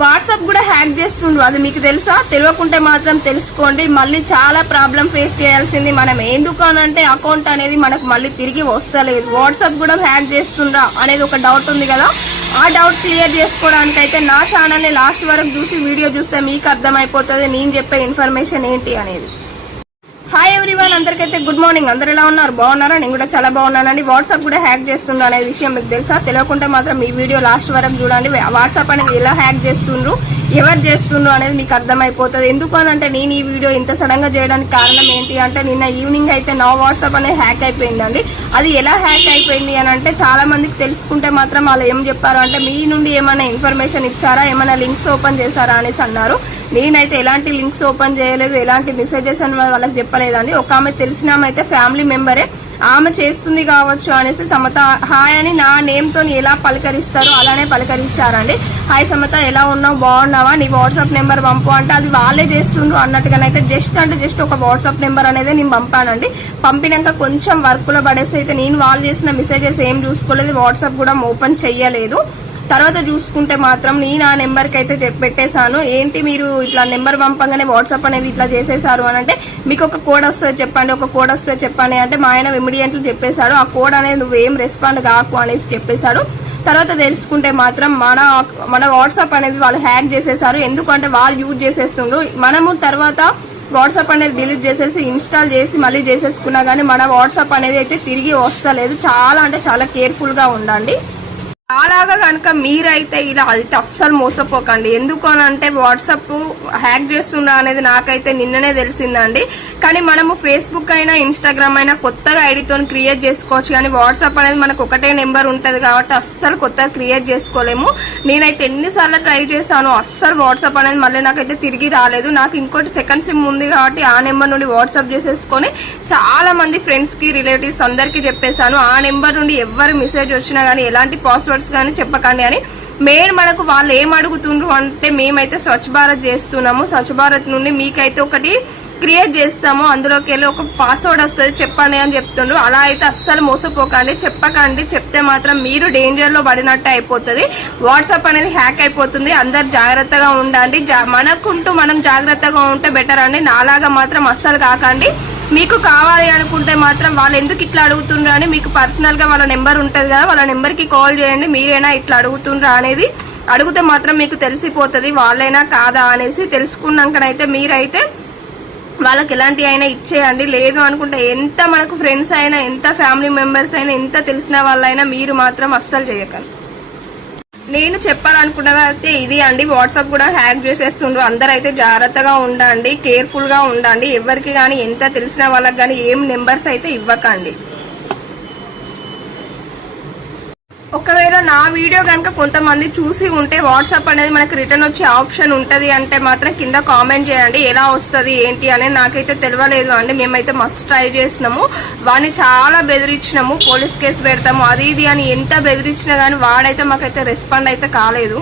WhatsApp కూడా hack చేస్తుండ్రు. అది మీకు తెలుసా? తెలియకుంటే మాత్రం తెలుసుకోండి. మళ్ళీ చాలా ప్రాబ్లం ఫేస్ చేయాల్సింది మనం. ఎందుకు అనంటే అకౌంట్ అనేది మనకు మళ్ళీ తిరిగి వస్తలేదు. వాట్సాప్ కూడా హ్యాక్ చేస్తుండ్రా అనేది ఒక డౌట్ ఉంది కదా? ఆ డౌట్ క్లియర్ చేసుకోవడానికి అయితే నా ఛానల్ని లాస్ట్ వరకు చూసి వీడియో చూస్తే మీకు అర్థమైపోతుంది. నేను చెప్పే ఇన్ఫర్మేషన్ ఏంటి అనేది. హాయ్ ఎవ్రీవన్ అందరికైతే గుడ్ మార్నింగ్ అందరు ఎలా ఉన్నారు? బాగున్నారా? నేను కూడా చాలా బాగున్నానండి. వాట్సాప్ కూడా హ్యాక్ చేస్తుండ్రు అనే విషయం మీకు తెలుసా? తెలియకుంటే మాత్రం ఈ వీడియో లాస్ట్ వరకు చూడండి. వాట్సాప్ అనేది ఎలా హ్యాక్ చేస్తుండ్రు? ఎవరు చేస్తుండ్రు అనేది మీకు అర్థమైపోతుంది. ఎందుకు అని అంటే నేను ఈ వీడియో ఇంత సడన్గా చేయడానికి కారణం ఏంటి అంటే నిన్న ఈవినింగ్ అయితే నా వాట్సాప్ అనేది హ్యాక్ అయిపోయిందండి. అది ఎలా హ్యాక్ అయిపోయింది అని అంటే చాలా మందికి తెలుసుకుంటే మాత్రం వాళ్ళు ఏం చెప్పారు అంటే మీ నుండి ఏమైనా ఇన్ఫర్మేషన్ ఇచ్చారా? ఏమైనా లింక్స్ ఓపెన్ చేశారా అనేసి అన్నారు. నేనైతే ఎలాంటి లింక్స్ ఓపెన్ చేయలేదు ఎలాంటి మెసేజెస్ అని వాళ్ళకి చెప్పలేదండి. ఒక ఆమె తెలిసిన ఆమె అయితే ఫ్యామిలీ మెంబరే ఆమె చేస్తుంది కావచ్చు అనేసి సమత హాయ్ అని నా నేమ్తో ఎలా పలకరిస్తారో అలానే పలకరించారండి. హాయ్ సమత ఎలా ఉన్నావు? బాగున్నావా? నీ వాట్సాప్ నెంబర్ పంపు అంటే అది వాళ్ళే చేస్తుండ్రు అన్నట్టుగానైతే జస్ట్ అంటే జస్ట్ ఒక వాట్సాప్ నెంబర్ అనేది నేను పంపానండి. పంపినాక కొంచెం వర్క్లో పడేసి అయితే నేను వాళ్ళు చేసిన మెసేజెస్ ఏం చూసుకోలేదు. వాట్సాప్ కూడా ఓపెన్ చేయలేదు తర్వాత చూసుకుంటే మాత్రం నేను ఆ నెంబర్కి అయితే చెప్ పెట్టేశాను. ఏంటి మీరు ఇట్లా నెంబర్ పంపంగానే వాట్సాప్ అనేది ఇట్లా చేసేసారు అని అంటే మీకు ఒక కోడ్ వస్తుంది చెప్పండి ఒక కోడ్ వస్తుంది చెప్పండి అంటే మా ఆయన ఇమీడియట్లు చెప్పేశాడు. ఆ కోడ్ అనేది నువ్వేం రెస్పాండ్ కాకు అనేసి చెప్పేశాడు. తర్వాత తెలుసుకుంటే మాత్రం మన మన వాట్సాప్ అనేది వాళ్ళు హ్యాక్ చేసేసారు ఎందుకంటే వాళ్ళు యూజ్ చేసేస్తుండ్రు. మనము తర్వాత వాట్సాప్ అనేది డిలీట్ చేసేసి ఇన్స్టాల్ చేసి మళ్ళీ చేసేసుకున్నా కానీ మన వాట్సాప్ అనేది అయితే తిరిగి వస్తలేదు. చాలా అంటే చాలా కేర్ఫుల్గా ఉండండి. అలాగా కనుక మీరైతే ఇలా అయితే అస్సలు మోసపోకండి. ఎందుకు అని అంటే వాట్సాప్ హ్యాక్ చేస్తున్నా అనేది నాకైతే నిన్ననే తెలిసిందండి. కానీ మనము ఫేస్బుక్ అయినా ఇన్స్టాగ్రామ్ అయినా కొత్తగా ఐడితో క్రియేట్ చేసుకోవచ్చు. కానీ వాట్సాప్ అనేది మనకు ఒకటే నెంబర్ ఉంటుంది కాబట్టి అస్సలు కొత్తగా క్రియేట్ చేసుకోలేము. నేనైతే ఎన్నిసార్లు ట్రై చేశాను. అస్సలు వాట్సాప్ అనేది మళ్ళీ నాకైతే తిరిగి రాలేదు. నాకు ఇంకోటి సెకండ్ సిమ్ ఉంది కాబట్టి ఆ నెంబర్ నుండి వాట్సాప్ చేసేసుకొని చాలా మంది ఫ్రెండ్స్కి రిలేటివ్స్ అందరికీ చెప్పేశాను. ఆ నెంబర్ నుండి ఎవరు మెసేజ్ వచ్చినా కానీ ఎలాంటి పాస్వర్డ్స్ కానీ చెప్పకండి అని. మెయిన్ మనకు వాళ్ళు ఏం అడుగుతుండ్రు అంటే మేమైతే స్వచ్ఛ భారత్ చేస్తున్నాము. స్వచ్ఛ భారత్ నుండి మీకైతే ఒకటి క్రియేట్ చేస్తాము. అందులోకి వెళ్ళి ఒక పాస్వర్డ్ వస్తుంది చెప్పండి అని చెప్తుండ్రు. అలా అయితే అస్సలు మోసపోకండి. చెప్పకండి. చెప్తే మాత్రం మీరు డేంజర్లో పడినట్టు అయిపోతుంది. వాట్సాప్ అనేది హ్యాక్ అయిపోతుంది. అందరు జాగ్రత్తగా ఉండండి. జా- మనకుంటూ మనం జాగ్రత్తగా ఉంటే బెటర్ అండి. నాలాగా మాత్రం అస్సలు కాకండి. మీకు కావాలి అనుకుంటే మాత్రం వాళ్ళు ఎందుకు ఇట్లా అడుగుతుండ్రా అని మీకు పర్సనల్గా వాళ్ళ నెంబర్ ఉంటది కదా వాళ్ళ నెంబర్కి కాల్ చేయండి మీరైనా ఇట్లా అడుగుతుండ్రా అనేది అడిగితే మాత్రం మీకు తెలిసిపోతుంది వాళ్ళైనా కాదా అనేసి తెలుసుకున్నాకనైతే మీరైతే వాళ్ళకి ఎలాంటి అయినా ఇచ్చేయండి. లేదు అనుకుంటే ఎంత మనకు ఫ్రెండ్స్ అయినా ఎంత ఫ్యామిలీ మెంబర్స్ అయినా ఎంత తెలిసిన వాళ్ళైనా మీరు మాత్రం అస్సలు చేయకండి. నేను చెప్పాలనుకున్నది అయితే ఇది అండి. వాట్సాప్ కూడా హ్యాక్ చేసేస్తుండ్రు. అందరూ అయితే జాగ్రత్తగా ఉండండి కేర్ఫుల్గా ఉండండి. ఎవరికి కానీ ఎంత తెలిసిన వాళ్ళకి కానీ ఏం నెంబర్స్ అయితే ఇవ్వకండి. ఒకవేళ నా వీడియో కనుక కొంతమంది చూసి ఉంటే వాట్సాప్ అనేది మనకు రిటర్న్ వచ్చే ఆప్షన్ ఉంటుంది అంటే మాత్రం కింద కామెంట్ చేయండి ఎలా వస్తుంది ఏంటి అనేది నాకైతే తెలియలేదు అండి. మేమైతే మస్ట్ ట్రై చేసినాము. వాడిని చాలా బెదిరించినాము. పోలీస్ కేసు పెడతాము. అది ఇది అని ఎంత బెదిరించినా కానీ వాడైతే మాకైతే రెస్పాండ్ అయితే కాలేదు.